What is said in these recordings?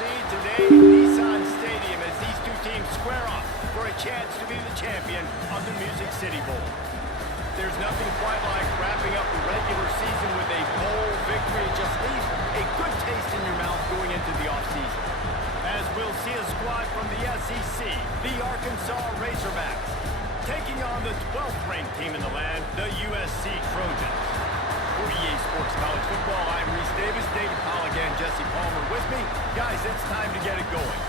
see today in Nissan Stadium as these two teams square off for a chance to be the champion of the Music City Bowl. There's nothing quite like wrapping up the regular season with a bowl victory. It just leaves a good taste in your mouth going into the offseason. As we'll see a squad from the SEC, the Arkansas Razorbacks, taking on the 12th ranked team in the land, the USC Trojans. For EA Sports College Football, I'm Reese Davis, David Polligan, Jesse Palmer with me. Guys, it's time to get it going.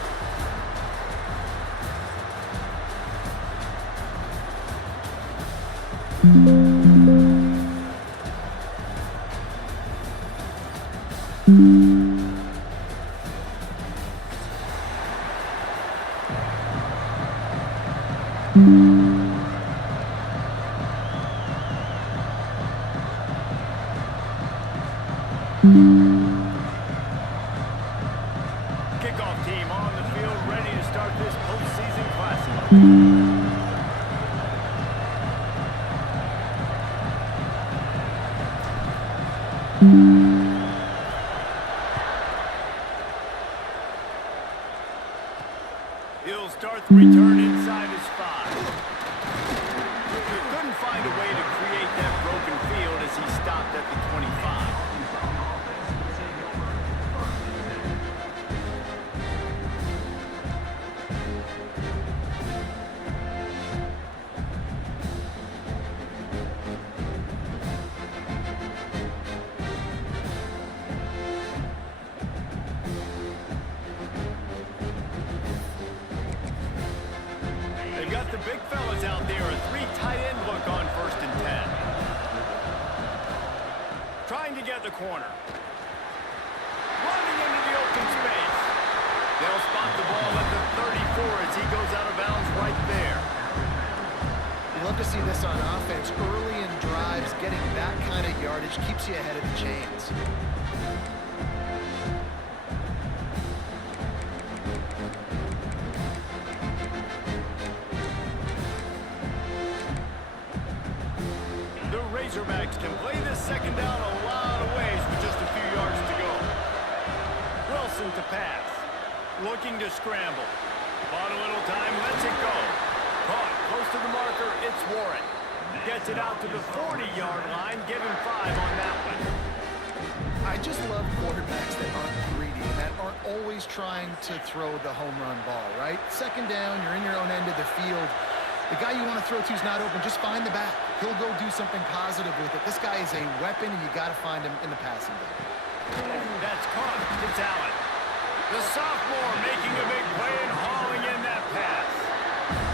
Kickoff team on the field, ready to start this postseason classic. He'll start the return inside his 5. He couldn't find a way to create that broken field as he stopped at the 25. Got the big fellas out there, a 3 tight end look on 1st and 10. Trying to get the corner. Running into the open space. They'll spot the ball at the 34 as he goes out of bounds right there. You love to see this on offense. Early in drives, getting that kind of yardage keeps you ahead of the chains. Razorbacks can play this second down a lot of ways with just a few yards to go. Wilson to pass. Looking to scramble. Bought a little time, lets it go. Caught close to the marker, it's Warren. Gets it out to the 40-yard line, give him 5 on that one. I just love quarterbacks that aren't greedy, that aren't always trying to throw the home run ball, right? Second down, you're in your own end of the field. The guy you want to throw to is not open. Just find the back. He'll go do something positive with it. This guy is a weapon, and you got to find him in the passing game. That's caught. It's Allen. The sophomore making a big play and hauling in that pass.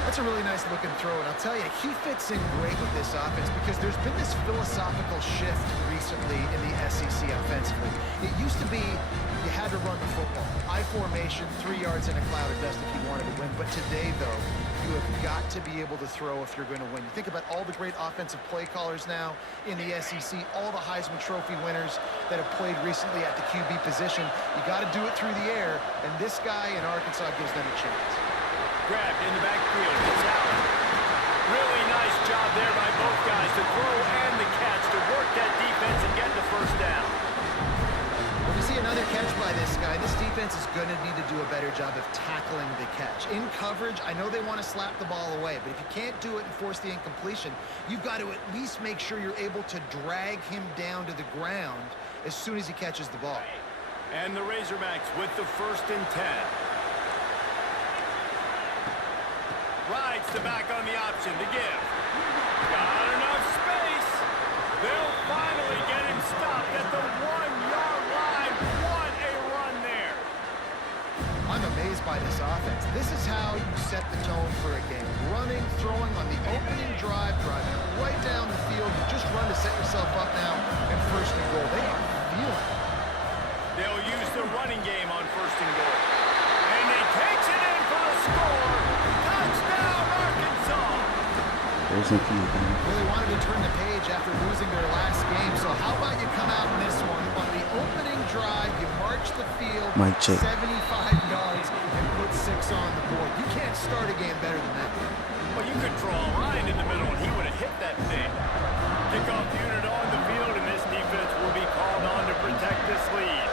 That's a really nice looking throw, and I'll tell you, he fits in great with this offense because there's been this philosophical shift recently in the SEC offensively. It used to be you had to run the football. I formation, 3 yards in a cloud of dust if you wanted to win. But today, though, you have got to be able to throw if you're going to win. You think about all the great offensive play callers now in the SEC, all the Heisman Trophy winners that have played recently at the QB position. You got to do it through the air, and this guy in Arkansas gives them a chance. Grabbed in the backfield. It's Allen. Really nice job there by both guys to throw and the catch to work that defense and get the first down. When you see another catch by this guy, this defense is going to need to do a better job of tackling the catch. In coverage, I know they want to slap the ball away, but if you can't do it and force the incompletion, you've got to at least make sure you're able to drag him down to the ground as soon as he catches the ball. And the Razorbacks with the 1st and 10. Rides the back on the option to give. Got enough space. They'll finally get him stopped at the 1-yard line. What a run there. I'm amazed by this offense. This is how you set the tone for a game. Running, throwing on the opening drive, driving right down the field. You just run to set yourself up now and 1st and goal. They are feeling it. They'll use the running game on 1st and goal. And he takes it in for the score. Touchdown, Arkansas. Really wanted to turn the page after losing their last game. So how about you come out in this one? On the opening drive, you march the field 75 yards and put 6 on the board. You can't start a game better than that. Well, you could draw a line in the middle and he would have hit that thing. Kickoff unit on the field, and this defense will be called on to protect this lead.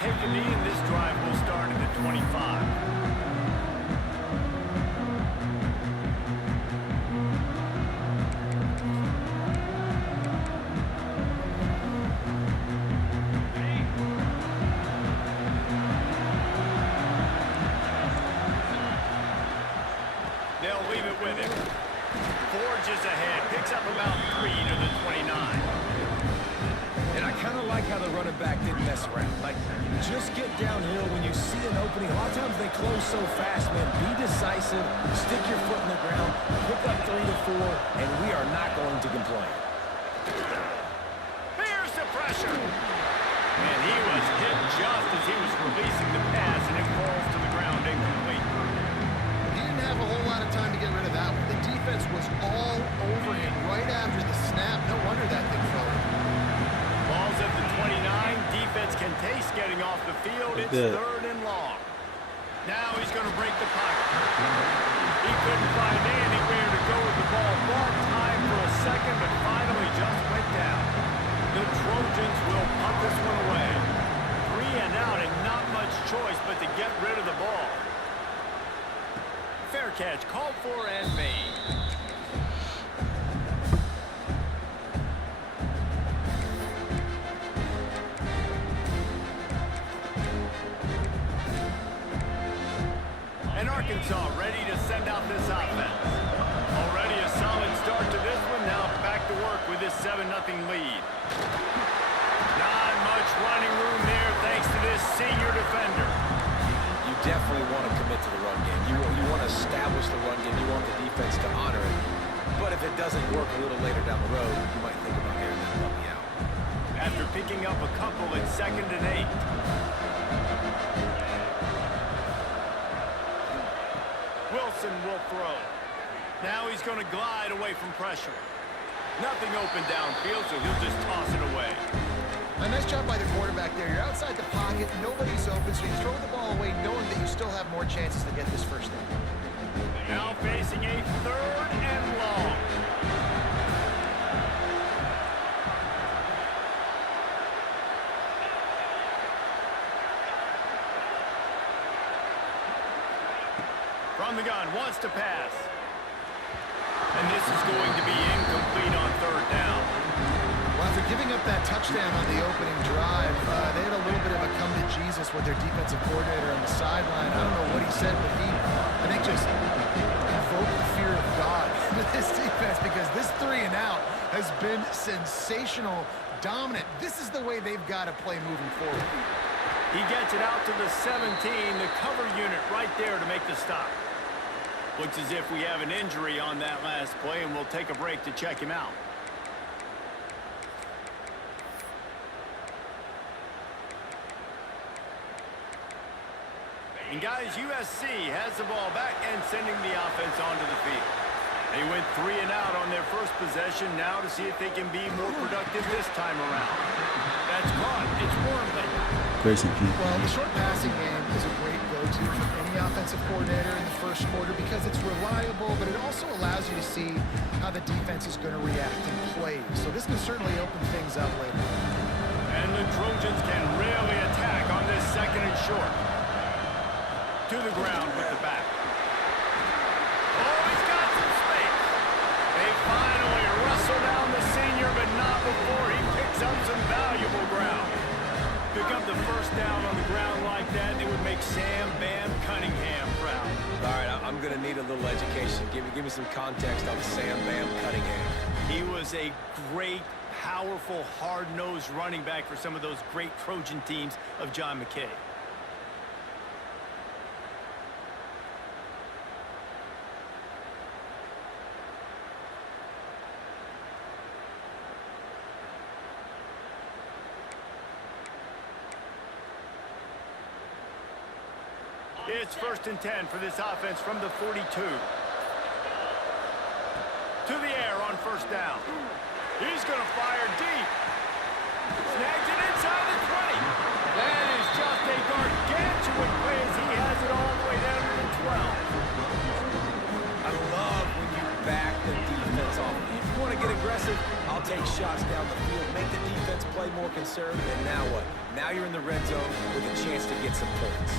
take a knee, and this drive will start at the 25. They'll leave it with him. Forges ahead, picks up about 3 to the 29. And I kind of like how the running back didn't mess around. Like, just get downhill when you see an opening. A lot of times they close so fast, man. Be decisive, stick your foot in the ground, pick up 3 to 4, and we are not going to complain. Here's the pressure. And he was hit just as he was releasing the pass, and it falls to the ground incomplete. He didn't have a whole lot of time to get rid of that one. The defense was all over him right after the snap. No wonder that thing fell. Ball's at the 29. Defense can taste getting off the field. It's 3rd and long. Now he's going to break the pocket. He couldn't find anywhere to go with the ball. Ball time for a second, but finally just went down. The Trojans will punt this one away. 3 and out, and not much choice but to get rid of the ball. Fair catch, called for and made. And Arkansas ready to send out this offense. Already a solid start to this one. Now back to work with this 7-0 lead. Not much running room there thanks to this senior defender. You definitely want to commit to the run game. You want to establish the run game. You want the defense to honor it. But if it doesn't work a little later down the road, you might think about airing that puppy out. After picking up a couple at 2nd and 8. Wilson will throw. Now he's going to glide away from pressure. Nothing open downfield, so he'll just toss it away. A nice job by the quarterback there. You're outside the pocket, nobody's open, so you throw the ball away knowing that you still have more chances to get this first down. Now facing a 3rd and long. From the gun, wants to pass. And this is going to be incomplete on 3rd down. Well, after giving up that touchdown on the opening drive, they had a little bit of a come to Jesus with their defensive coordinator on the sideline. I don't know what he said, but he, I think, just invoked the fear of God with this defense because this 3 and out has been sensational, dominant. This is the way they've got to play moving forward. He gets it out to the 17, the cover unit right there to make the stop. Looks as if we have an injury on that last play, and we'll take a break to check him out. And guys, USC has the ball back and sending the offense onto the field. They went 3 and out on their first possession, now to see if they can be more productive this time around. That's caught. It's Wormley. Well, the short passing game is a great go-to for any offensive coordinator in the first quarter because it's reliable, but it also allows you to see how the defense is going to react and play. So this can certainly open things up later. And the Trojans can really attack on this 2nd and short. To the ground with the back. Oh, he's got some space. They finally wrestle down the senior, but not before he picks up some valuable ground. Pick up the first down on the ground like that, it would make Sam Bam Cunningham proud. All right, I'm going to need a little education. Give me some context on Sam Bam Cunningham. He was a great, powerful, hard-nosed running back for some of those great Trojan teams of John McKay. It's 1st and 10 for this offense from the 42. To the air on 1st down. He's going to fire deep. Snags it inside the 20. That is just a gargantuan play as he has it all the way down to the 12. I love when you back consistent defense off. If you want to get aggressive, I'll take shots down the field, make the defense play more conservative, and now what? Now you're in the red zone with a chance to get some points.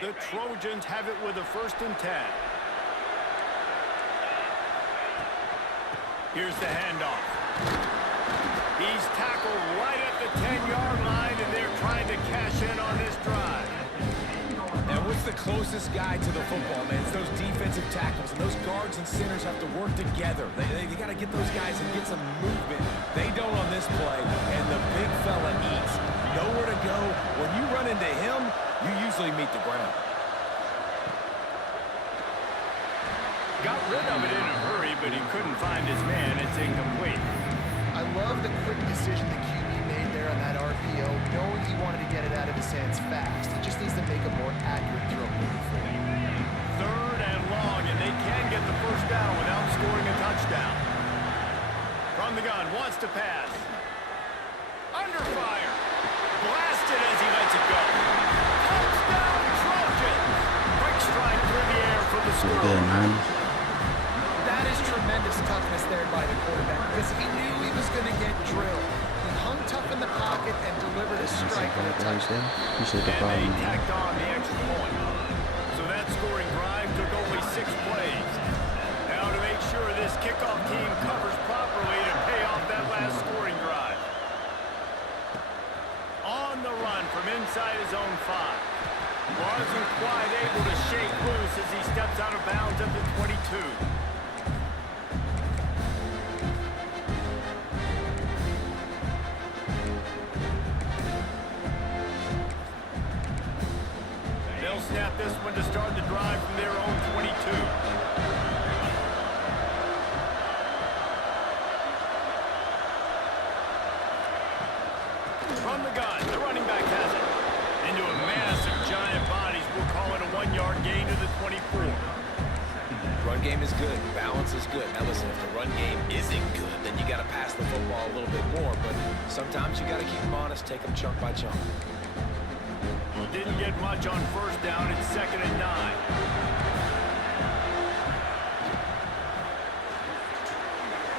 The Trojans have it with a 1st and 10. Here's the handoff. He's tackled right at the 10-yard line, and they're trying to cash in on this drive. Now, what's the closest guy to the football, man? It's those defensive tackles, and those guards and centers have to work together. They got to get those guys and get some movement. They don't on this play, and the big fella eats. Nowhere to go. When you run into him, you usually meet the ground. Got rid of it in a hurry, but he couldn't find his man. It's incomplete. I love the quick decision the QB made there on that RPO, knowing he wanted to get it out of his hands fast. He just needs to make a more accurate throw moving forward. 3rd and long, and they can get the 1st down without scoring a touchdown. From the gun, wants to pass. Under fire. Blasted as he lets it go. Touchdown, Trojans! Quick strike through the air for the score. Good, man. That is tremendous toughness there by the quarterback because he knew he was going to get drilled. He hung tough in the pocket and delivered a strike on a touchdown. Appreciate the And problem, they man. tacked on the extra point. So that scoring drive took only 6 plays. Now to make sure this kickoff team covers properly to pay off that last scoring drive. On the run from inside his own 5. Wasn't quite able to shake loose as he steps out of bounds at the 22. They'll snap this one to start the drive from their own 22. From the gun, the running back has it. Into a mass of giant bodies, we'll call it a 1-yard gain to the 24. Run game is good. Balance is good. Now listen, if the run game isn't good, then you got to pass the football a little bit more. But sometimes you got to keep them honest, take them chunk by chunk. Didn't get much on 1st down. It's 2nd and 9.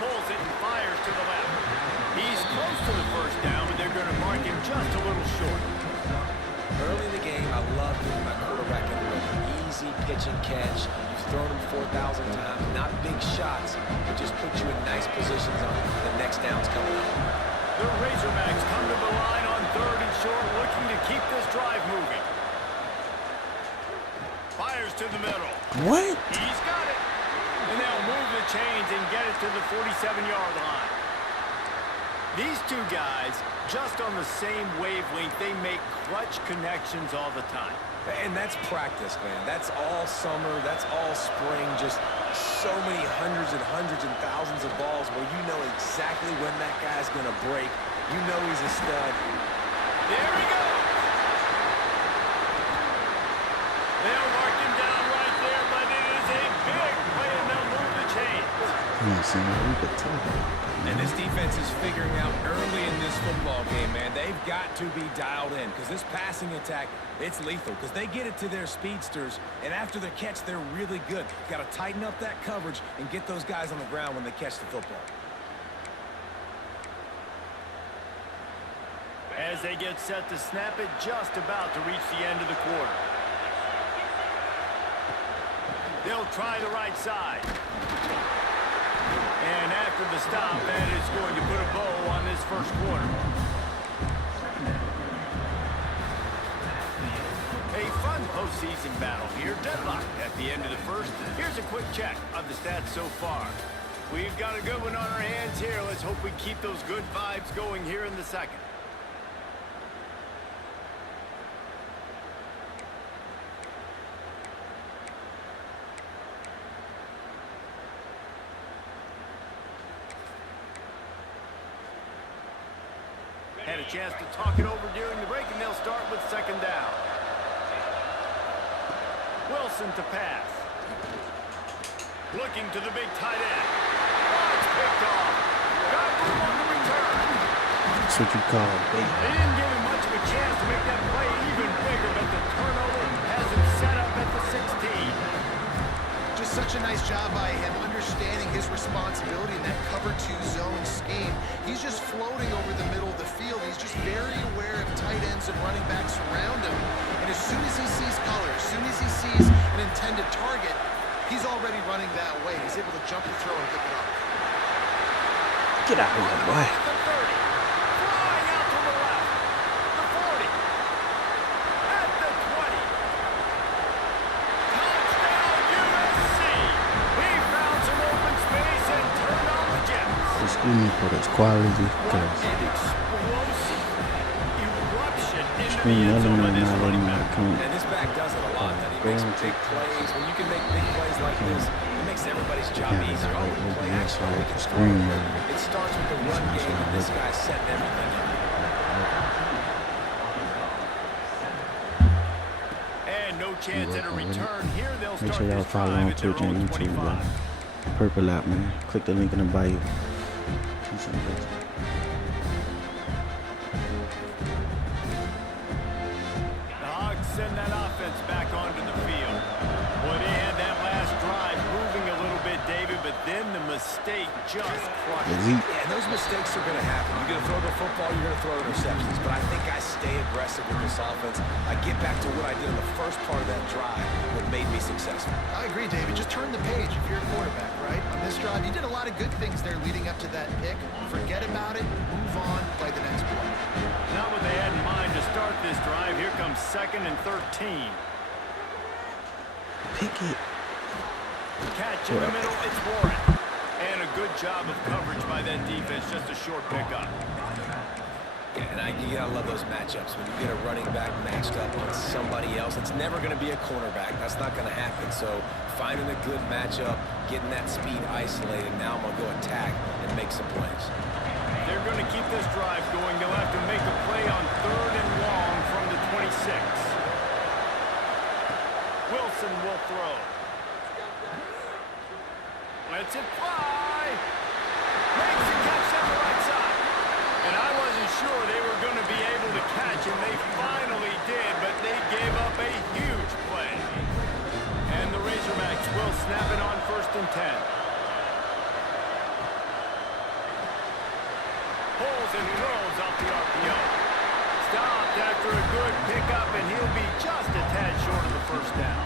Pulls it and fires to the left. He's close to the 1st down, but they're going to mark him just a little short. Early in the game, I love doing my quarterback in the easy pitch and catch. You've thrown him 4,000 times. Not big shots, but just put you in nice positions on the next downs coming up. The Razorbacks come to the line on 3rd and short, looking to keep this drive moving. Fires to the middle. What? He's got it. And they'll move the chains and get it to the 47-yard line. These two guys, just on the same wavelength, they make clutch connections all the time. And that's practice, man. That's all summer. That's all spring. Just so many hundreds and thousands of balls where you know exactly when that guy's going to break. You know he's a stud. There he goes. They'll mark him down right there, but it is a big play, and they'll move the chains. Yeah, see, we could tell. And this defense is figuring out early in this football game, man. They've got to be dialed in because this passing attack, it's lethal because they get it to their speedsters, and after the catch, they're really good. Got to tighten up that coverage and get those guys on the ground when they catch the football. As they get set to snap it, just about to reach the end of the quarter. They'll try the right side. And after the stop, that is going to put a bow on this 1st quarter. A fun postseason battle here. Deadlock at the end of the 1st. Here's a quick check of the stats so far. We've got a good one on our hands here. Let's hope we keep those good vibes going here in the 2nd. Had a chance to talk it over during the break, and they'll start with 2nd down. Wilson to pass. Looking to the big tight end. what you call They bait. didn't give him much of a chance to make that play even bigger, but the turnover has him set up at the 16. Just such a nice job by him understanding his responsibility in that cover 2 zone scheme. He's just floating over the middle of the field. He's just very aware of tight ends and running backs around him. And as soon as he sees color, as soon as he sees an intended target, he's already running that way. He's able to jump and throw and pick it up. Get out of here, boy. At the 30. Flying out to the left. The 40. At the 20. Touchdown USC. He found some open space and turned on the Jets. Excuse me for this quality, What because an explosive eruption into the screen end other zone by man this not running letting back. my account. And this back does it a lot. That he makes big plays. When you can make big plays like this, it makes everybody's job Yeah, easier. I Oh, like we play OBS, action. I We like can the score. screen. It starts with the run game, and this guy's setting everything up. And no chance at a return here. They'll Make start sure y'all this follow drive on at their Twitch and own YouTube, 25. bro. Purple app, man. Click the link in the bio. Peace and blessings. The Hogs send that offense back onto the field. Boy, they had that last drive moving a little bit, David, but then the mistake just crushed it. Elite. Yeah, those mistakes are going to happen. You're going to throw the football, you're going to throw interceptions. But I think I stay aggressive with this offense. I get back to what I did in the first part of that drive, what made me successful. I agree, David. Just turn the page if you're a quarterback, right? On this drive, you did a lot of good things there leading up to that pick. Forget about it, move on, play the next play. Not what they had in mind to start this drive. Here comes 2nd and 13. Pick it. Catch in the middle, it's Warren. And a good job of coverage by that defense, just a short pickup. Yeah, and you gotta love those matchups. When you get a running back matched up on somebody else, it's never going to be a cornerback. That's not going to happen. So finding a good matchup, getting that speed isolated, now I'm going to go attack and make some plays. They're going to keep this drive going. They'll have to make a play on 3rd and long from the 26. Wilson will throw. Lets it fly. Makes the catch down the right side. And I wasn't sure they were going to be able to catch him. They finally did, but they gave up a huge play. And the Razorbacks will snap it on 1st and 10. Pulls and throws off the RPO. Stopped after a good pickup, and he'll be just a tad short of the 1st down.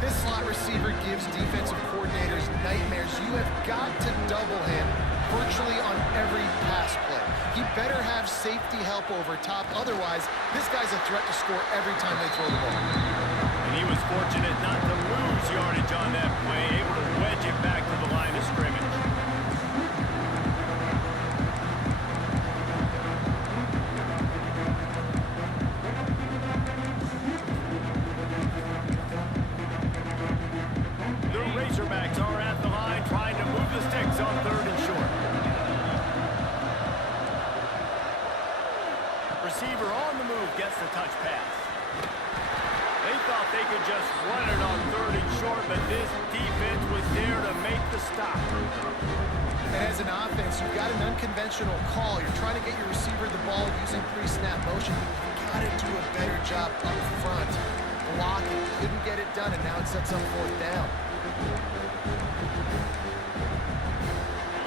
This slot receiver gives defensive coordinators nightmares. You have got to double him virtually on every pass play. He better have safety help over top. Otherwise, this guy's a threat to score every time they throw the ball. And he was fortunate not to lose yardage on that play, able to wedge it back to the line of scrimmage. The Razorbacks are at the line trying to move the sticks on 3rd and short. Receiver on the move gets the touch pass. They thought they could just run it on 3rd and short, but this defense was there to make the stop. And as an offense, you've got an unconventional call. You're trying to get your receiver the ball using pre-snap motion. You've got to do a better job up front. Blocking. Couldn't get it done, and now it sets up 4th down.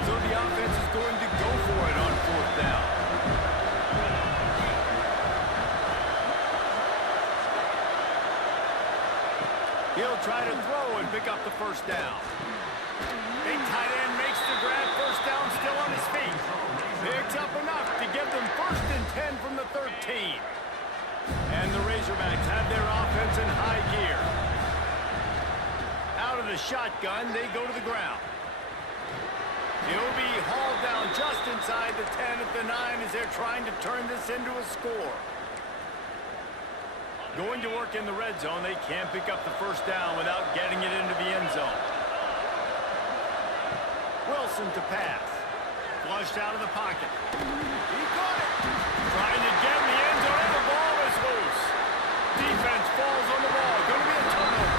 So the offense is going to go for it on 4th down. He'll try to throw and pick up the 1st down. Big tight end makes the grab. 1st down, still on his feet. Picks up enough to give them 1st and 10 from the 13. And the Razorbacks have their offense in high gear. Out of the shotgun, they go to the ground. He'll be hauled down just inside the 10 at the 9 as they're trying to turn this into a score. Going to work in the red zone. They can't pick up the 1st down without getting it into the end zone. Wilson to pass. Flushed out of the pocket. He caught it. Trying to get in the end zone, and the ball is loose. Defense falls on the ball. Going to be a turnover.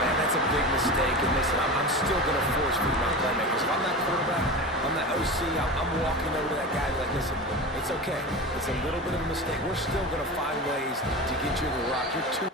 Man, that's a big mistake. And listen, I'm still going to force feed my playmakers. If I'm that quarterback, I'm the OC. I'm walking over to that guy like, listen, it's okay. It's a little bit of a mistake. We're still going to find ways to get you the rock. You're too...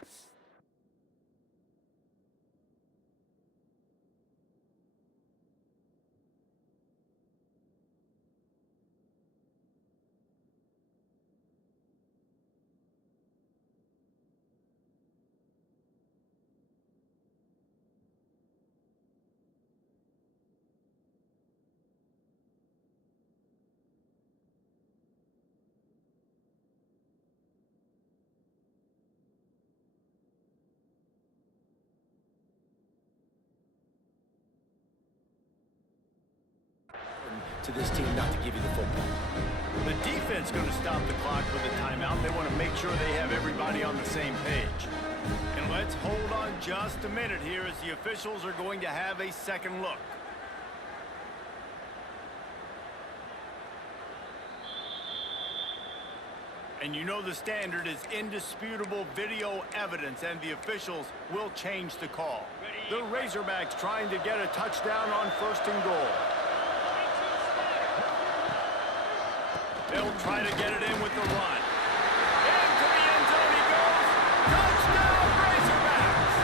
to this team not to give you the football. The defense going to stop the clock with a timeout. They want to make sure they have everybody on the same page. And let's hold on just a minute here as the officials are going to have a second look. And you know the standard is indisputable video evidence, and the officials will change the call. The Razorbacks trying to get a touchdown on 1st and goal. They'll try to get it in with the run. Into the end zone he goes. Touchdown, Razorbacks!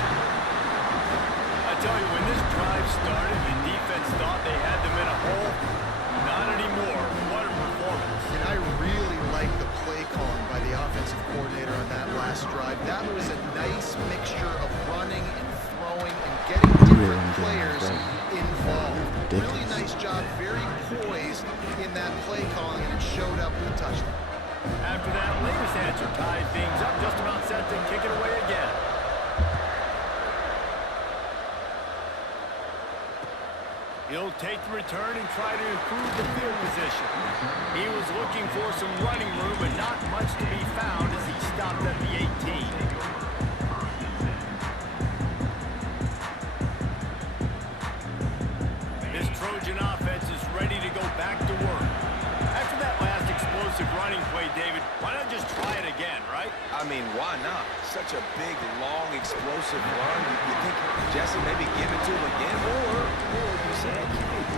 I tell you, when this drive started, the defense thought they had them in a hole. Not anymore. What a performance. And I really like the play calling by the offensive coordinator on that last drive. That was a nice mixture of running and throwing and getting different players involved. Really nice job, very poised in that play calling, and it showed up with a touchdown. After that latest answer tied things up, just about set to kick it away again. He'll take the return and try to improve the field position. He was looking for some running room, but not much to be found as he stopped at the 18. This Trojan offense is ready to go back to work. After that last explosive running play, David, why not just try it again, right? I mean, why not? Such a big, long, explosive run. You think Jesse maybe give it to him again, or you say, hey, keep it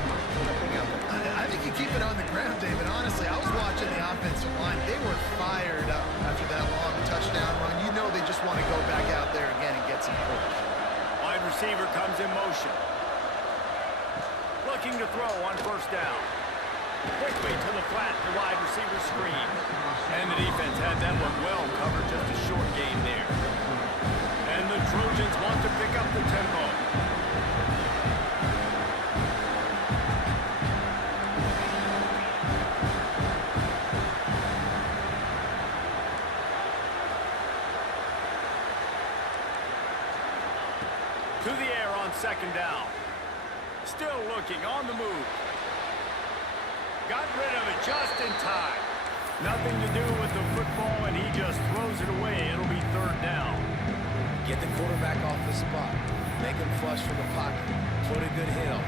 out there. I think you keep it on the ground, David. Honestly, I was watching the offensive line. They were fired up after that long touchdown run. You know they just want to go back out there again and get some points. Wide receiver comes in motion. Looking to throw on 1st down. Quickly to the flat, the wide receiver screen. And the defense had that one well covered, just a short gain there. And the Trojans want to pick up the tempo. To the air on 2nd down. Still looking on the move. Got rid of it just in time. Nothing to do with the football, and he just throws it away. It'll be 3rd down. Get the quarterback off the spot. Make him flush from the pocket. Put a good hit on.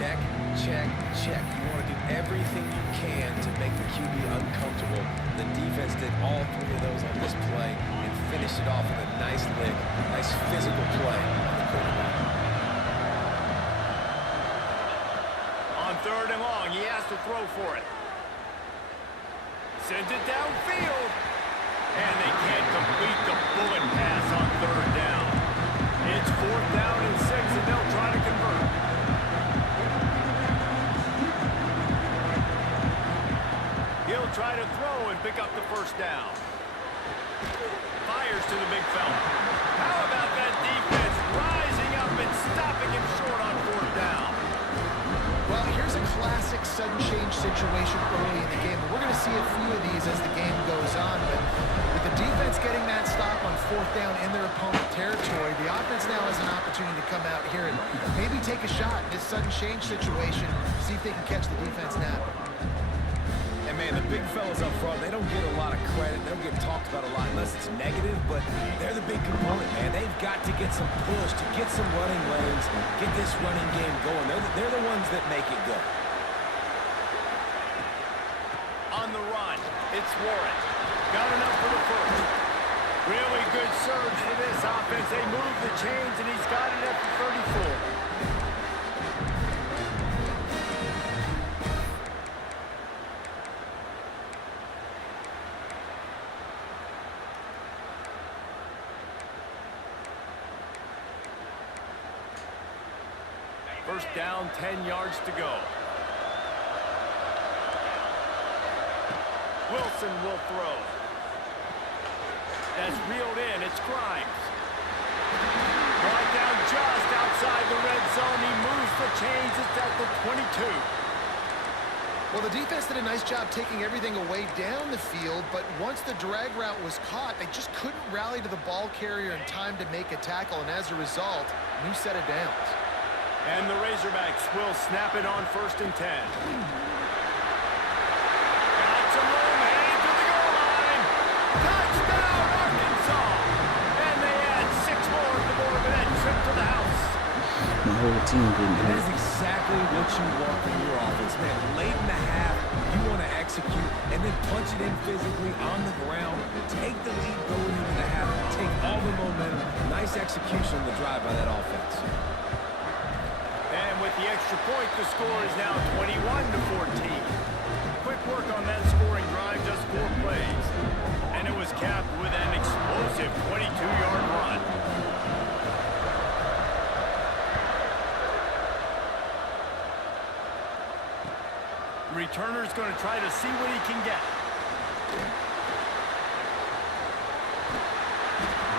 Check, check, check. You want to do everything you can to make the QB uncomfortable. The defense did all 3 of those on this play and finished it off with a nice lick, nice physical play on the quarterback. On 3rd and long, he has to throw for it. Sends it downfield. And they can't complete the bullet pass on 3rd down. It's 4th down and 6, and they'll try to convert. He'll try to throw and pick up the 1st down. Fires to the big fella. How about that defense rising up and stopping him short on 4th down? Well, here's a classic sudden change situation early in the game. We're going to see a few of these as the game goes on, but with the defense getting that stop on 4th down in their opponent territory, the offense now has an opportunity to come out here and maybe take a shot in this sudden change situation, see if they can catch the defense now. And man, the big fellas up front, they don't get a lot of credit. They don't get talked about a lot unless it's negative, but they're the big component, man. They've got to get some push, to get some running lanes, get this running game going. They're the ones that make it go. On the run, it's Warren. Got enough for the 1st. Really good surge for this offense. They move the chains, and he's got it at the 34. first down, 10 yards to go. Wilson will throw. That's reeled in. It's Grimes. Brought down just outside the red zone. He moves the chains. It's at the 22. Well, the defense did a nice job taking everything away down the field, but once the drag route was caught, they just couldn't rally to the ball carrier in time to make a tackle, and as a result, new set of downs. And the Razorbacks will snap it on 1st and 10. Got some room, heading to the goal line. Touchdown, Arkansas! And they add 6 more at the board with that trip to the house. My whole team didn't That hit. is exactly what you want from your offense, man. Late in the half, you want to execute and then punch it in physically on the ground. Take the lead going into the half. Take all the momentum. Nice execution on the drive by that offense. And with the extra point, the score is now 21-14. Quick work on that scoring drive, just 4 plays. And it was capped with an explosive 22-yard run. Returner's going to try to see what he can get.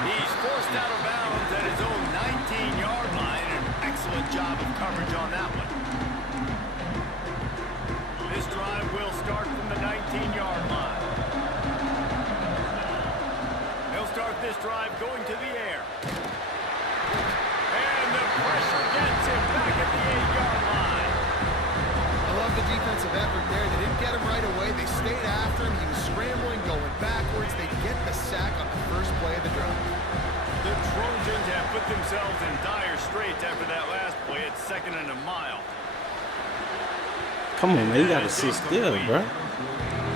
He's forced out of bounds at his own 19-yard line. An excellent job of coverage on that one. This drive will start from the 19-yard line. He'll start this drive going to the air. And the pressure gets him back at the 8-yard line. I love the defensive effort there. They didn't get him right away. They stayed after him. He was scrambling, going backwards. They get the sack on the first play of the drive. The Trojans have put themselves in dire straits after that last play. It's 2nd and a mile. Come on, man. You got to sit still, bro.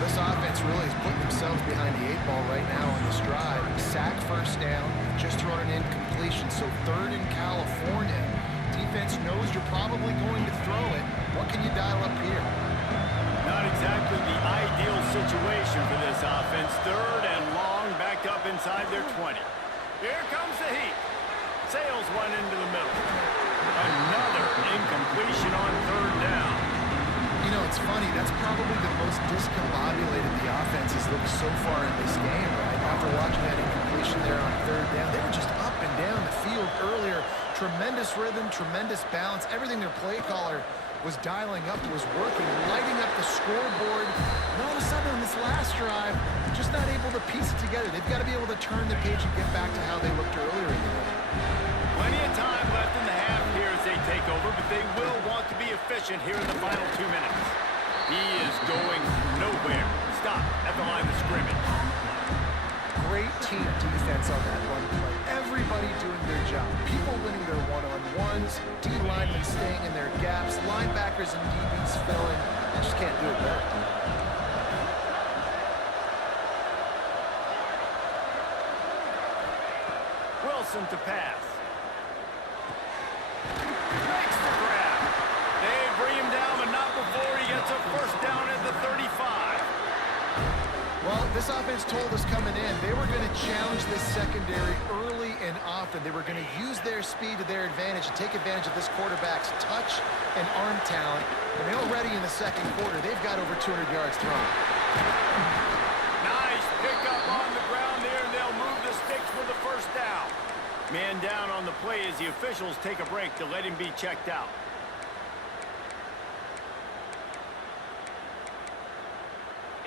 This offense really is putting themselves behind the 8 ball right now on this drive. Sack, first down, just thrown an incompletion. So 3rd in California. Defense knows you're probably going to throw it. What can you dial up here? Not exactly the ideal situation for this offense. 3rd and long, backed up inside their 20. Here comes the heat. Sails one into the middle. Another incompletion on 3rd down. You know, it's funny. That's probably the most discombobulated the offense has looked so far in this game, right? After watching that incompletion there on 3rd down, they were just up and down the field earlier. Tremendous rhythm, tremendous balance. Everything their play caller was dialing up was working, lighting up the scoreboard. And all of a sudden on this last drive, just not able to piece it together. They've got to be able to turn the page and get back to how they looked earlier in the game. Plenty of time left in the half here as they take over, but they will want to be efficient here in the final 2 minutes. He is going nowhere. Stop at the line of scrimmage. Great team defense on that run play. Everybody doing their job. People winning their one-on-ones, D-linemen staying in their gaps, linebackers and DBs filling. They just can't do it better. Wilson to pass. Makes the grab. They bring him down, but not before he gets a first down at the 35. Well, this offense told us coming in they were going to challenge this secondary early and often. They were going to use their speed to their advantage and take advantage of this quarterback's touch and arm talent. And already in the 2nd quarter, they've got over 200 yards thrown. Nice pickup on the ground there, and they'll move the sticks for the first down. Man down on the play as the officials take a break to let him be checked out.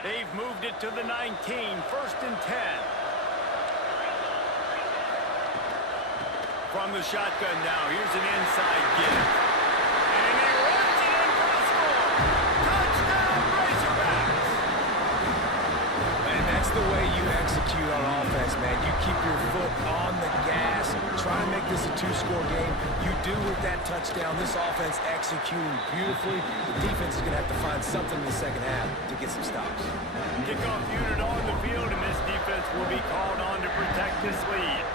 They've moved it to the 19, 1st and 10. From the shotgun now, here's an inside give. And he runs it in for the score. Touchdown, Razorbacks! And that's the way you execute on offense, man. You keep your foot on the gas. Try to make this a 2-score game. You do with that touchdown. This offense executing beautifully. The defense is going to have to find something in the 2nd half to get some stops. Kickoff unit on the field, and this defense will be called on to protect this lead.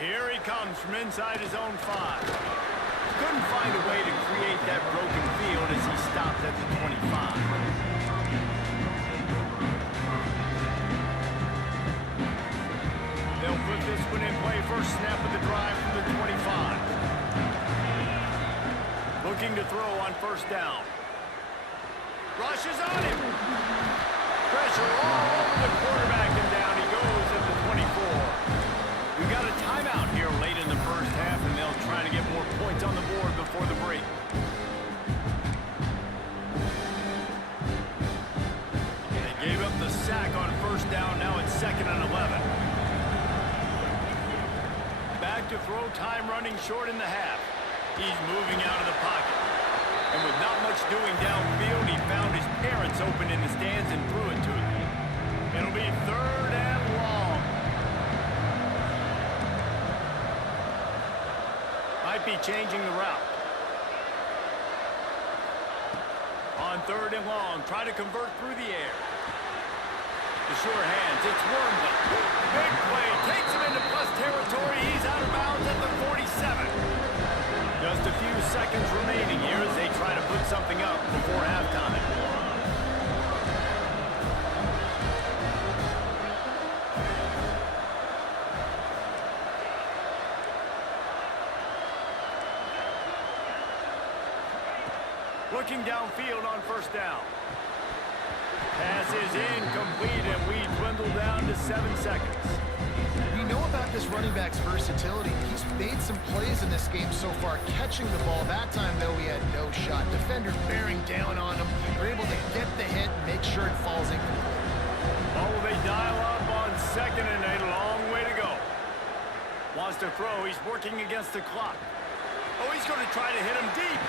Here he comes from inside his own 5. Couldn't find a way to create that broken field as he stopped at the 25. They'll put this one in play first snap of the drive from the 25. Looking to throw on first down. Rushes on him. Pressure all over the quarterback, and down he goes at the 24. We got a timeout here late in the first half, and they'll try to get more points on the board before the break. They gave up the sack on first down. Now it's 2nd and 11. Back to throw, time running short in the half. He's moving out of the pocket. And with not much doing downfield, he found his parents open in the stands and threw it to them. It'll be 3rd and long. Might be changing the route. On 3rd and long, try to convert through the air. The sure hands, it's Wormley. Big play, takes him into plus territory. He's out of bounds at the 47. Just a few seconds remaining here as they try to put something up before halftime. Looking downfield on first down. Pass is incomplete, and we dwindle down to 7 seconds. We know about this running back's versatility. He's made some plays in this game so far, catching the ball. That time, though, he had no shot. Defenders bearing down on him. They're able to get the hit and make sure it falls incomplete. Oh, they dial up on 2nd and a long way to go. Wants to throw. He's working against the clock. Oh, he's going to try to hit him deep.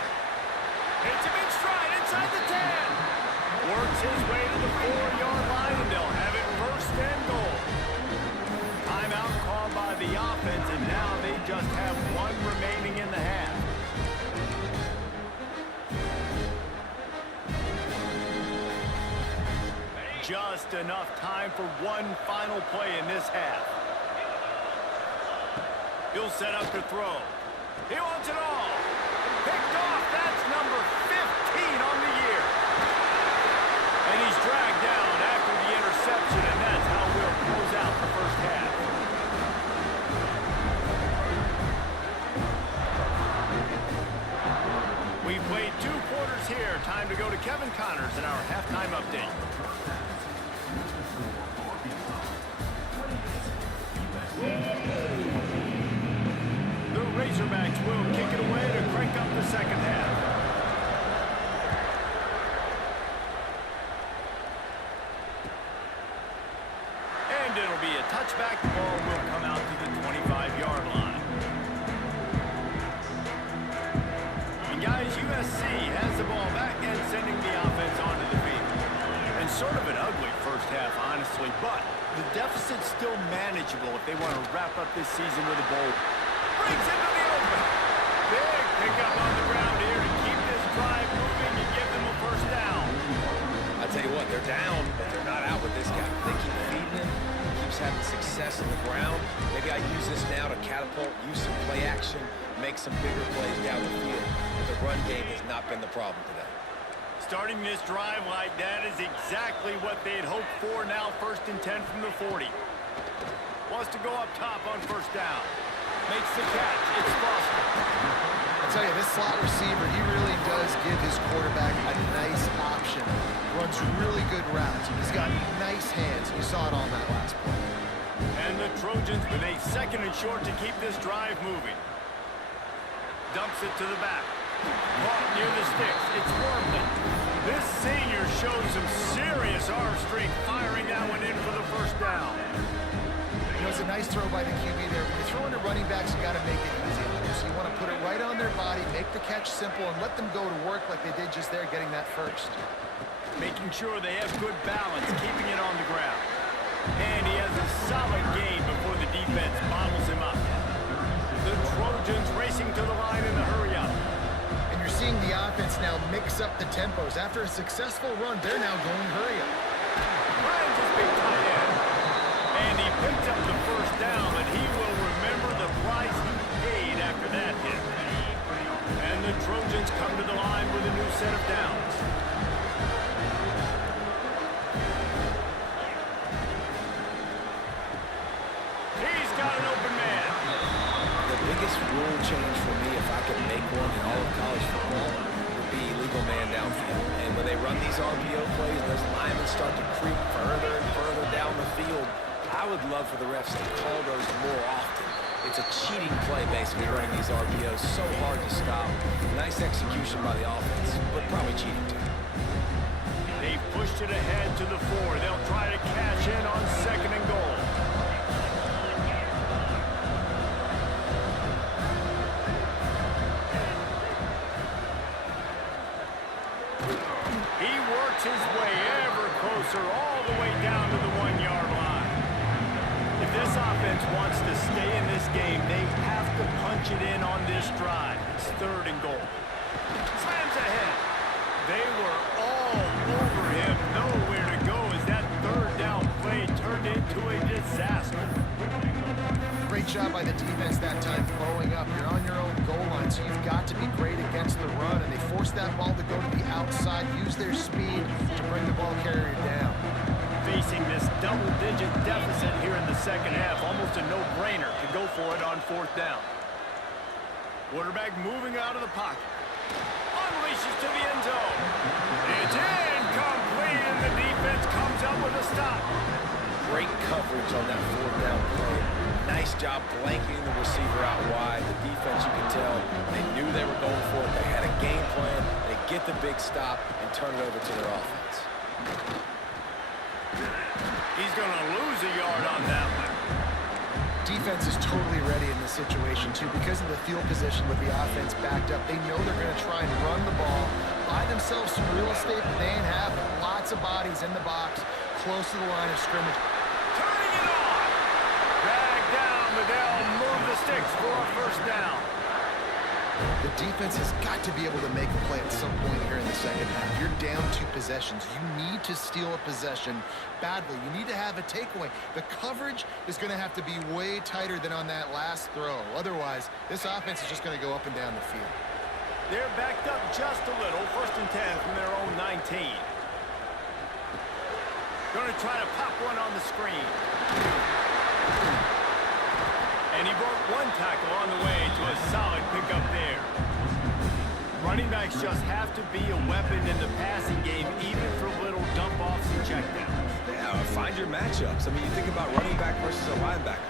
Hits him in stride inside the 10. Works his way to the 4-yard line, and they'll have it 1st and goal. Timeout called by the offense, and now they just have 1 remaining in the half. Just enough time for one final play in this half. He'll set up to throw. He wants it all. Picked off. That's number 15 on the year. And he's dragged down after the interception, and that's how we'll close out the first half. We've played 2 quarters here. Time to go to Kevin Connors in our halftime update. The Razorbacks will kick it away to crank up the second half. And it'll be a touchback. The ball will come out to the 25-yard line. And guys, USC has the ball back and sending the offense onto the field. And sort of an ugly first half, honestly, but the deficit's still manageable if they want to wrap up this season with a bowl. Brings into the open. Big pickup on the ground here to keep this drive moving and give them a first down. I tell you what, they're down, but they're not out with this guy. They keep feeding him. He keeps having success on the ground. Maybe I use this now to catapult, use some play action, make some bigger plays down the field. But the run game has not been the problem today. Starting this drive like that is exactly what they'd hoped for. Now 1st and 10 from the 40. Wants to go up top on first down. Makes the catch. It's Foster. I tell you, this slot receiver, he really does give his quarterback a nice option. Runs really good routes. He's got nice hands. You saw it on that last play. And the Trojans with a 2nd and short to keep this drive moving. Dumps it to the back. Caught near the sticks. It's Wormley. This senior shows some serious arm strength, firing that one in for the first down. You know, it's a nice throw by the QB there. When you're throwing to running backs, you got to make it easy. So you want to put it right on their body, make the catch simple, and let them go to work like they did just there, getting that first. Making sure they have good balance, keeping it on the ground. And he has a solid gain before the defense bottles him up. The Trojans racing to the line in the hurry-up. And you're seeing the offense now mix up the tempos. After a successful run, they're now going hurry-up. Ryan's his big tight end. And he picked up the first down, but he will remember the price he paid after that hit. And the Trojans come to the line with a new set of downs. He's got an open man. biggest rule change for me, if I could make one in all of college football, would be legal man downfield. And when they run these RPO plays, those linemen start to creep further and further down the field. I would love for the refs to call those more often. It's a cheating play, basically, running these RPOs. So hard to stop. Nice execution by the offense, but probably cheating too. They've pushed it ahead to the 4. They'll try to cash in on 2nd and goal. He works his way ever closer all the way down to the 1-yard line. If this offense wants to stay in this game, they have to punch it in on this drive. It's 3rd and goal. Slams ahead. They were all over him. Nowhere to go as that 3rd down play turned into a disaster. Great job by the defense that time blowing up. You're on your own goal line, so you've got to be great against the run, and they forced that ball to go to the outside, use their speed to bring the ball carrier down. Facing this double-digit deficit here in the 2nd half, almost a no-brainer to go for it on 4th down. Quarterback moving out of the pocket. Unleashes to the end zone. It's incomplete, and the defense comes up with a stop. Great coverage on that 4th down play. Nice job blanketing the receiver out wide. The defense, you can tell, they knew they were going for it. They had a game plan. They get the big stop and turn it over to their offense. He's going to lose a yard on that one. Defense is totally ready in this situation, too. Because of the field position with the offense backed up, they know they're going to try and run the ball, buy themselves some real estate that they ain't have. Lots of bodies in the box, close to the line of scrimmage. Turning it on. Drag down, but they'll move the sticks for a 1st down. The defense has got to be able to make a play at some point here in the 2nd half. You're down 2 possessions. You need to steal a possession badly. You need to have a takeaway. The coverage is going to have to be way tighter than on that last throw. Otherwise, this offense is just going to go up and down the field. They're backed up just a little. 1st and 10 from their own 19. Going to try to pop one on the screen. And he broke 1 tackle on the way to a solid pickup there. Running backs just have to be a weapon in the passing game, even for little dump-offs and checkdowns. Yeah, find your matchups. I mean, you think about running back versus a linebacker.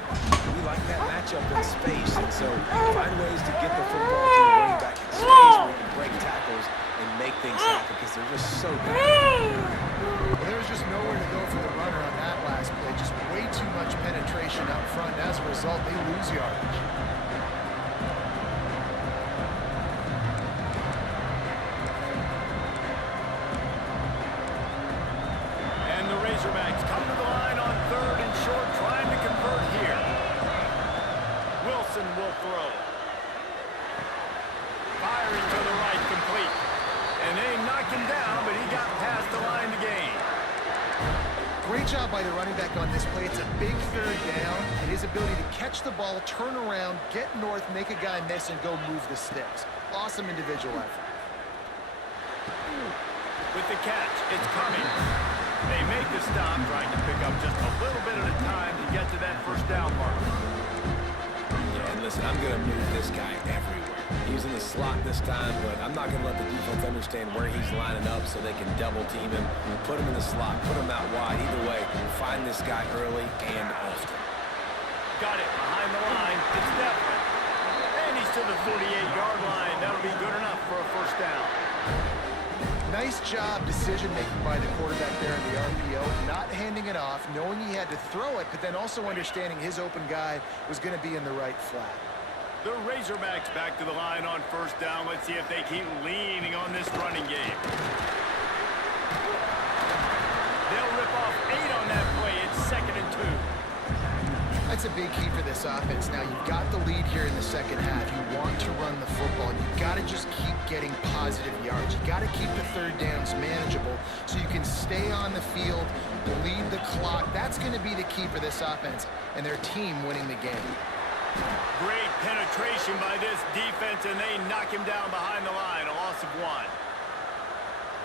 We like that matchup in space, and so find ways to get the football to the running back in space where you can break tackles and make things happen because they're just so good. Well, there was just nowhere to go for the runner on that last play. Just way too much penetration up front. And as a result, they lose yardage. And the Razorbacks come to the line on 3rd and short, trying to convert here. Wilson will throw. Firing to the right, complete. And they knocked him down, but he got past the line to gain. Great job by the running back on this play. It's a big 3rd down, and his ability to catch the ball, turn around, get north, make a guy miss, and go move the sticks. Awesome individual effort. With the catch, it's coming. They make the stop, trying to pick up just a little bit at a time to get to that 1st down mark. Yeah, and listen, I'm going to move this guy everywhere. He's in the slot this time, but I'm not going to let the defense understand where he's lining up so they can double team him, put him in the slot, put him out wide. Either way, find this guy early and often. Got it behind the line. It's Devlin. And he's to the 48-yard line. That'll be good enough for a 1st down. Nice job decision-making by the quarterback there in the RPO, not handing it off, knowing he had to throw it, but then also understanding his open guy was going to be in the right flat. The Razorbacks back to the line on 1st down. Let's see if they keep leaning on this running game. They'll rip off 8 on that play. It's 2nd and 2. That's a big key for this offense. Now, you've got the lead here in the 2nd half. You want to run the football. You've got to just keep getting positive yards. You've got to keep the 3rd downs manageable so you can stay on the field, bleed the clock. That's going to be the key for this offense and their team winning the game. Great penetration by this defense, and they knock him down behind the line. A loss of 1.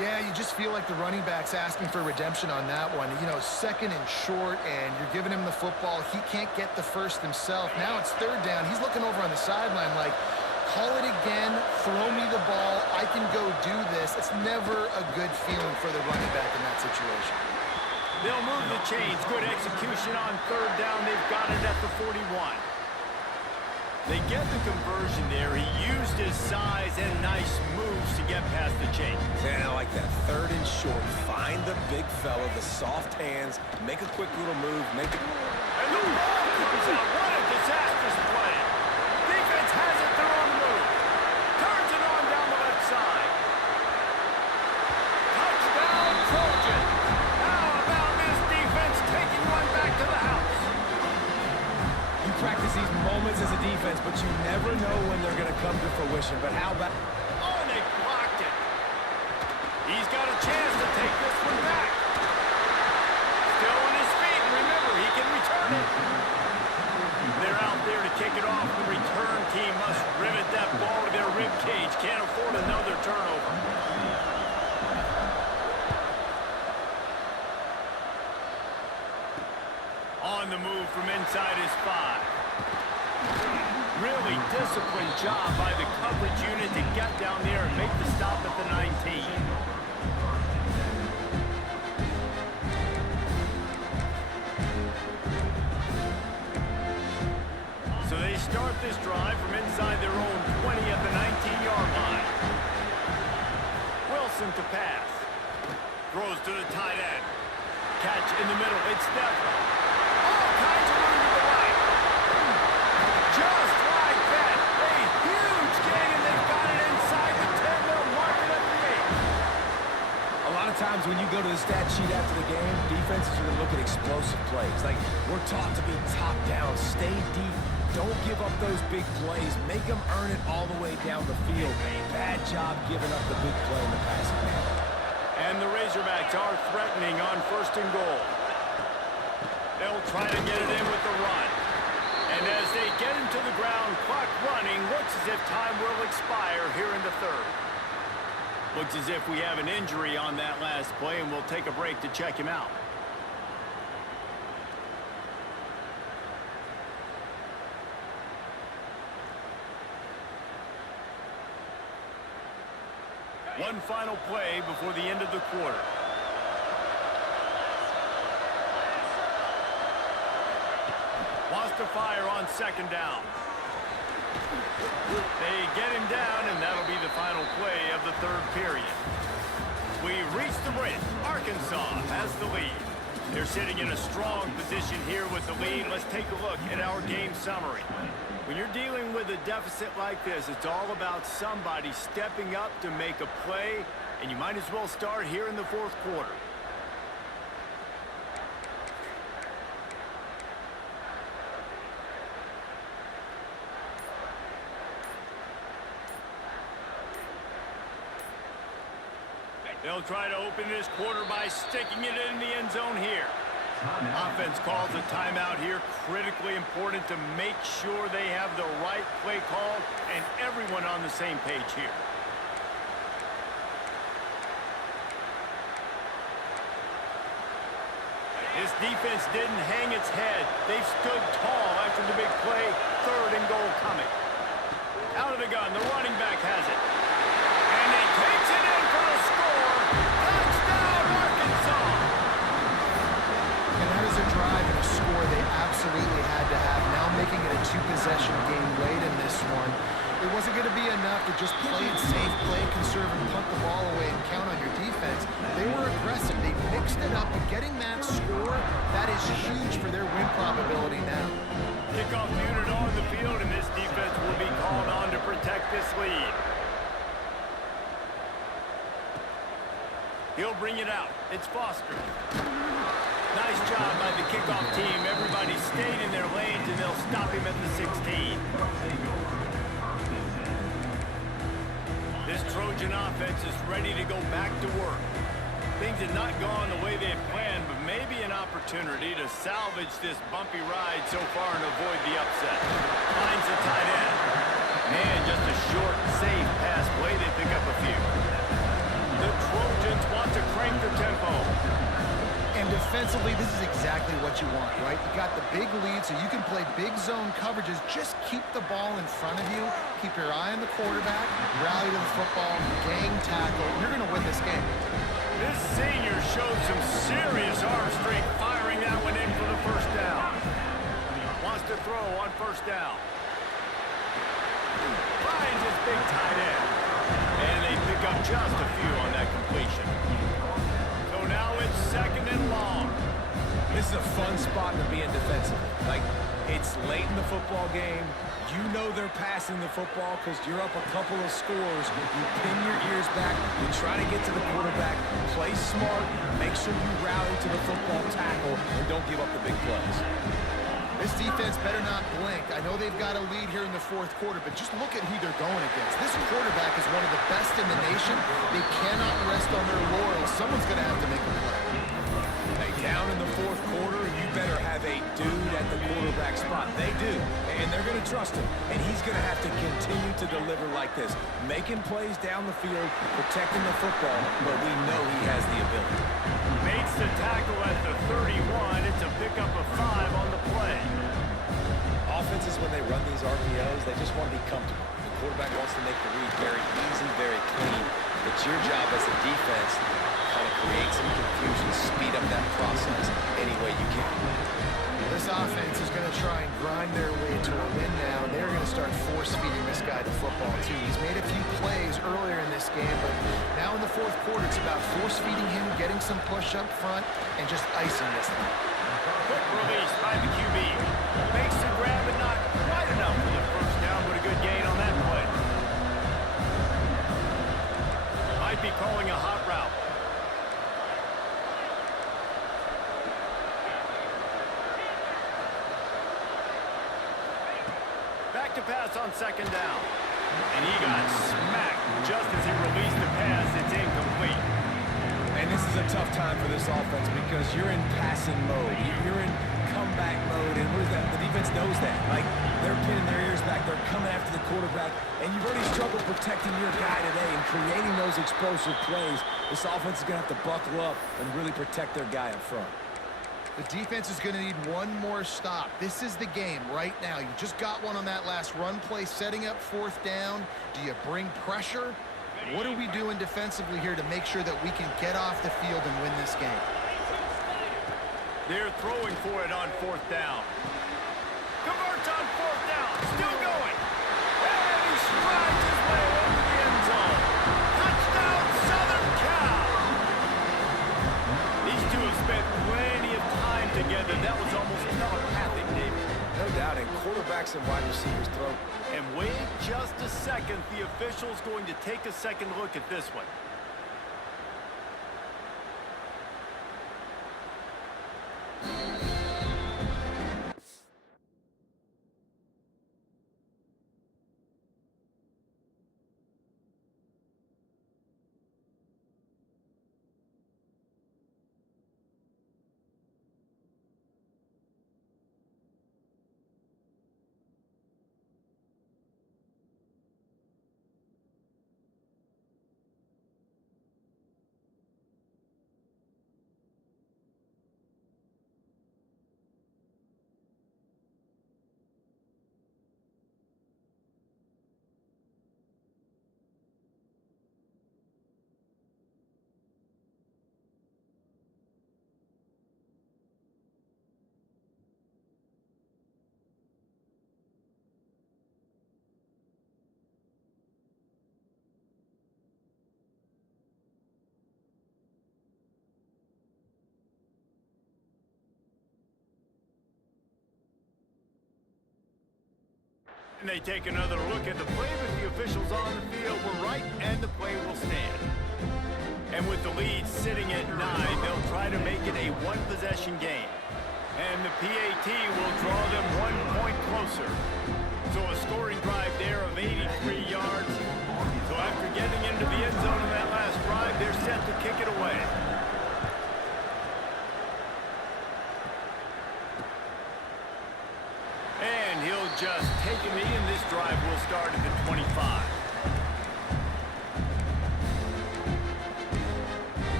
Yeah, you just feel like the running back's asking for redemption on that one. You know, second and short, and you're giving him the football. He can't get the first himself. Now it's third down. He's looking over on the sideline like, call it again, throw me the ball, I can go do this. It's never a good feeling for the running back in that situation. They'll move the chains. Good execution on third down. They've got it at the 41. They get the conversion there. He used his size and nice moves to get past the chains. And I like that. Third and short. Find the big fella, the soft hands, make a quick little move, make it... And the ball comes out. What a disastrous play. Defense has it. They're on the move. Turns it on down the left side. Touchdown, Trojan. How about this defense taking one back to the house? You practice these moments as a defense, but you never know when they're going to come to fruition. But how about... Oh, and they blocked it. He's got a chance to take this one back. Still on his feet, and remember, he can return it. They're out there to kick it off. The return team must rivet that ball to their rib cage. Can't afford another turnover. On the move from inside his 5. Really disciplined job by the coverage unit to get down there and make the stop at the 19. So they start this drive from inside their own 20 at the 19-yard line. Wilson to pass. Throws to the tight end. Catch in the middle. It's Steph. All kinds of room to the right. Just like that. A huge gain, and they've got it inside the 10. They'll mark it at the 8. A lot of times when you go to the stat sheet after the game, defenses are going to look at explosive plays. Like, we're taught to be top down, stay deep. Don't give up those big plays. Make them earn it all the way down the field. Bad job giving up the big play in the passing game. And the Razorbacks are threatening on 1st and goal. They'll try to get it in with the run. And as they get him to the ground, clock running, looks as if time will expire here in the 3rd. Looks as if we have an injury on that last play, and we'll take a break to check him out. One final play before the end of the quarter. Wants to fire on 2nd down. They get him down, and that'll be the final play of the 3rd period. We've reached the break. Arkansas has the lead. They're sitting in a strong position here with the lead. Let's take a look at our game summary. When you're dealing with a deficit like this, it's all about somebody stepping up to make a play, and you might as well start here in the 4th quarter. They'll try to open this quarter by sticking it in the end zone here. Offense calls a timeout here. Critically important to make sure they have the right play call and everyone on the same page here. This defense didn't hang its head. They've stood tall after the big play. 3rd and goal coming. Out of the gun, the running back has it. And he takes it in for the score. Touchdown, Arkansas! And that is a drive and a score they absolutely had to have. Now making it a 2-possession game late in this one. It wasn't going to be enough to just play it safe, play it conservative, punt the ball away, and count on your defense. They were aggressive. They mixed it up, and getting that score, that is huge for their win probability now. Kickoff unit on the field, and this defense will be called on to protect this lead. He'll bring it out. It's Foster. Nice job by the kickoff team. Everybody stayed in their lanes, and they'll stop him at the 16. This Trojan offense is ready to go back to work. Things had not gone the way they had planned, but maybe an opportunity to salvage this bumpy ride so far and avoid the upset. Finds the tight end. And just a short, safe pass play. They pick up a few. The Trojans Defensively, this is exactly what you want, right? You got the big lead, so you can play big zone coverages. Just keep the ball in front of you. Keep your eye on the quarterback. Rally to the football. Gang tackle. You're going to win this game. This senior showed some serious arm strength firing that one in for the first down. Wants to throw on first down. Finds his big tight end. And they pick up just a few on that completion. So now it's second and long. This is a fun spot to be in defensively. Like, it's late in the football game. You know they're passing the football because you're up a couple of scores. You pin your ears back. You try to get to the quarterback. Play smart. Make sure you rally to the football tackle and don't give up the big plays. This defense better not blink. I know they've got a lead here in the fourth quarter, but just look at who they're going against. This quarterback is one of the best in the nation. They cannot rest on their laurels. Someone's going to have to make a play. Hey, down in the fourth quarter, you better have a dude at the quarterback spot. They do, and they're going to trust him. And he's going to have to continue to deliver like this, making plays down the field, protecting the football, but we know he has the ability. Makes the tackle at the 31. It's a pickup of 5 on the play. Offenses, when they run these RPOs, they just want to be comfortable. The quarterback wants to make the read very easy, very clean. It's your job as a defense to kind of create some confusion, speed up that process any way you can. This offense is going to try and grind their way to a win now. They're going to start force-feeding this guy the football, too. He's made a few plays earlier in this game, but now in the fourth quarter, it's about force-feeding him, getting some push up front, and just icing this thing. Quick release by the QB. Makes the grab and not quite enough for the first down, but a good gain on that play. Might be calling a hot route. Back to pass on second down. And he got smacked just as he released the pass. It's incomplete. And this is a tough time for this offense because you're in passing mode. You're in comeback mode, and what is that? The defense knows that. Like, they're pinning their ears back. They're coming after the quarterback, and you've already struggled protecting your guy today and creating those explosive plays. This offense is going to have to buckle up and really protect their guy up front. The defense is going to need one more stop. This is the game right now. You just got one on that last run play, setting up fourth down. Do you bring pressure? What are we doing defensively here to make sure that we can get off the field and win this game? They're throwing for it on fourth down. Converts on fourth down. Still going. And he strides his way over the end zone. Touchdown, Southern Cal. These two have spent plenty of time together. That was almost telepathic, David. No doubt, and quarterbacks and wide receivers throw. And wait just a second. The official's going to take a second look at this one. And they take another look at the play, but the officials on the field were right, and the play will stand. And with the lead sitting at 9, they'll try to make it a one-possession game. And the PAT will draw them 1 point closer. So a scoring drive there of 83 yards. So after getting into the end zone in that last drive, they're set to kick it away. And he'll just take a knee, and this drive will start at the 25.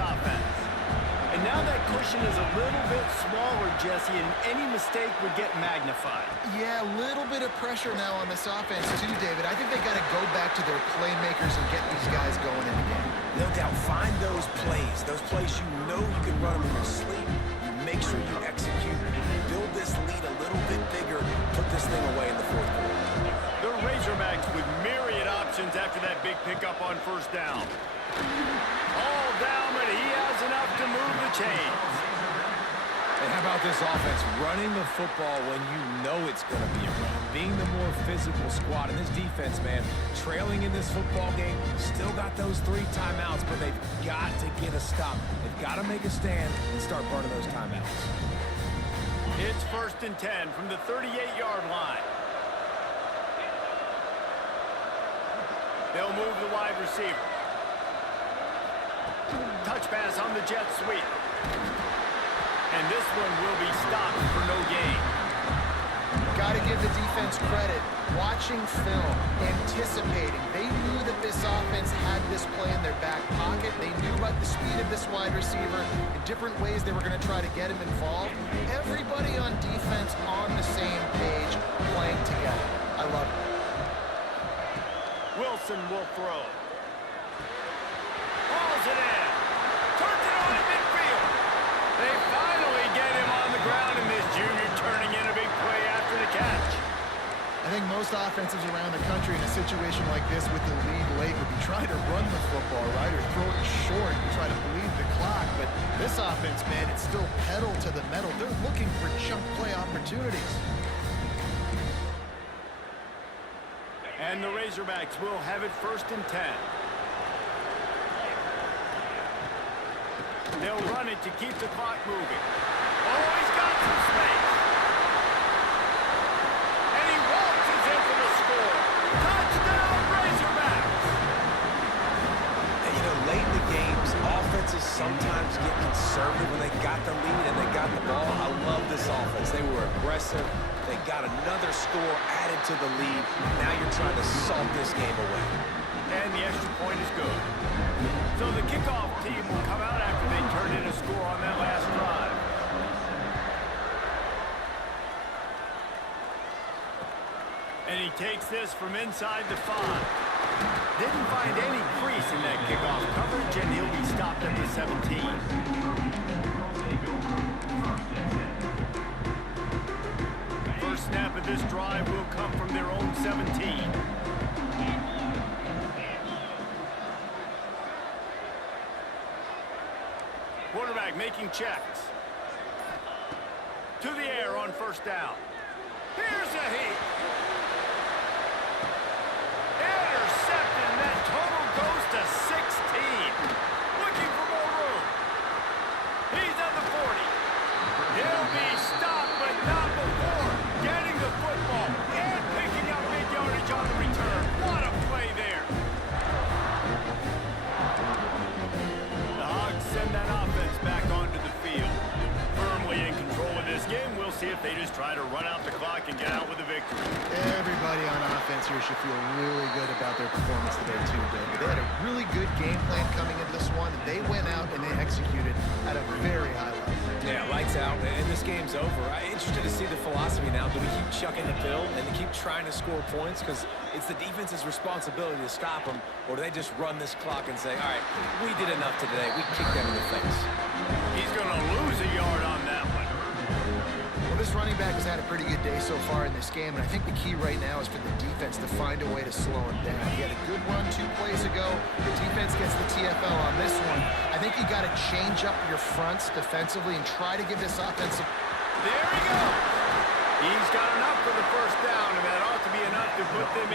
offense. And now that cushion is a little bit smaller, Jesse, and any mistake would get magnified. Yeah, a little bit of pressure now on this offense too, David. I think they got to go back to their playmakers and get these guys going in the game. No doubt, find those plays you know you can run them in your sleep. You make sure you execute, build this lead a little bit bigger, put this thing away in the fourth quarter. The Razorbacks with myriad options after that big pickup on first down. All down, but he has enough to move the chains. And how about this offense running the football when you know it's going to be a run? Being the more physical squad. And this defense, man, trailing in this football game, still got those 3 timeouts, but they've got to get a stop. They've got to make a stand and start burning those timeouts. It's 1st and 10 from the 38-yard line. They'll move the wide receiver. Touch pass on the jet sweep. And this one will be stopped for no gain. Got to give the defense credit. Watching film, anticipating. They knew that this offense had this play in their back pocket. They knew about the speed of this wide receiver, the different ways they were going to try to get him involved. Everybody on defense on the same page, playing together. I love it. Wilson will throw. Hauls it in. Turns it on in midfield. They finally get him on the ground, and this junior turning in a big play after the catch. I think most offenses around the country in a situation like this with the lead late would be trying to run the football, right, or throw it short and try to bleed the clock. But this offense, man, it's still pedal to the metal. They're looking for chunk play opportunities. And the Razorbacks will have it 1st and 10. They'll run it to keep the clock moving. Oh, he's got some space. And he waltzes in for the score. Touchdown, Razorbacks! And, you know, late in the games, offenses sometimes get conservative when they got the lead and they got the ball. I love this offense. They were aggressive. They got another score added to the lead. Now you're trying to salt this game away. And the extra point is good. So the kickoff team will come out after they turn in a score on that last drive. And he takes this from inside the 5. Didn't find any crease in that kickoff coverage, and he'll be stopped at the 17. First snap of this drive will come from their own 17. Quarterback making checks. To the air on first down. Here's a heat. Intercepted, and that total goes to 16. Looking for more room. He's at the 40. He'll be stopped, but not before getting the football and picking up big yardage on the return. What a play there. The Hogs send that offense back onto the field. Firmly in control of this game. We'll see if they just try to run out the clock and get out with a victory. Everybody on offense here should feel really good about their performance today too, David. They had a really good game plan coming into this one, and they went out and they executed at a very high level. Yeah, lights out, and this game's over. I'm interested to see the philosophy now. Do we keep chucking the pill and keep trying to score points? Because it's the defense's responsibility to stop them, or do they just run this clock and say, all right, we did enough today. We kicked them in the face. He's going to lose a yard on that one. Well, this running back has had a pretty good day so far in this game, and I think the key right now is for the defense to find a way to slow him down. He had a good run 2 plays ago. The defense gets the TFL on this one. I think you got to change up your fronts defensively and try to give this offense a... There he goes. He's got enough for the first down, and that ought to be enough to put them in.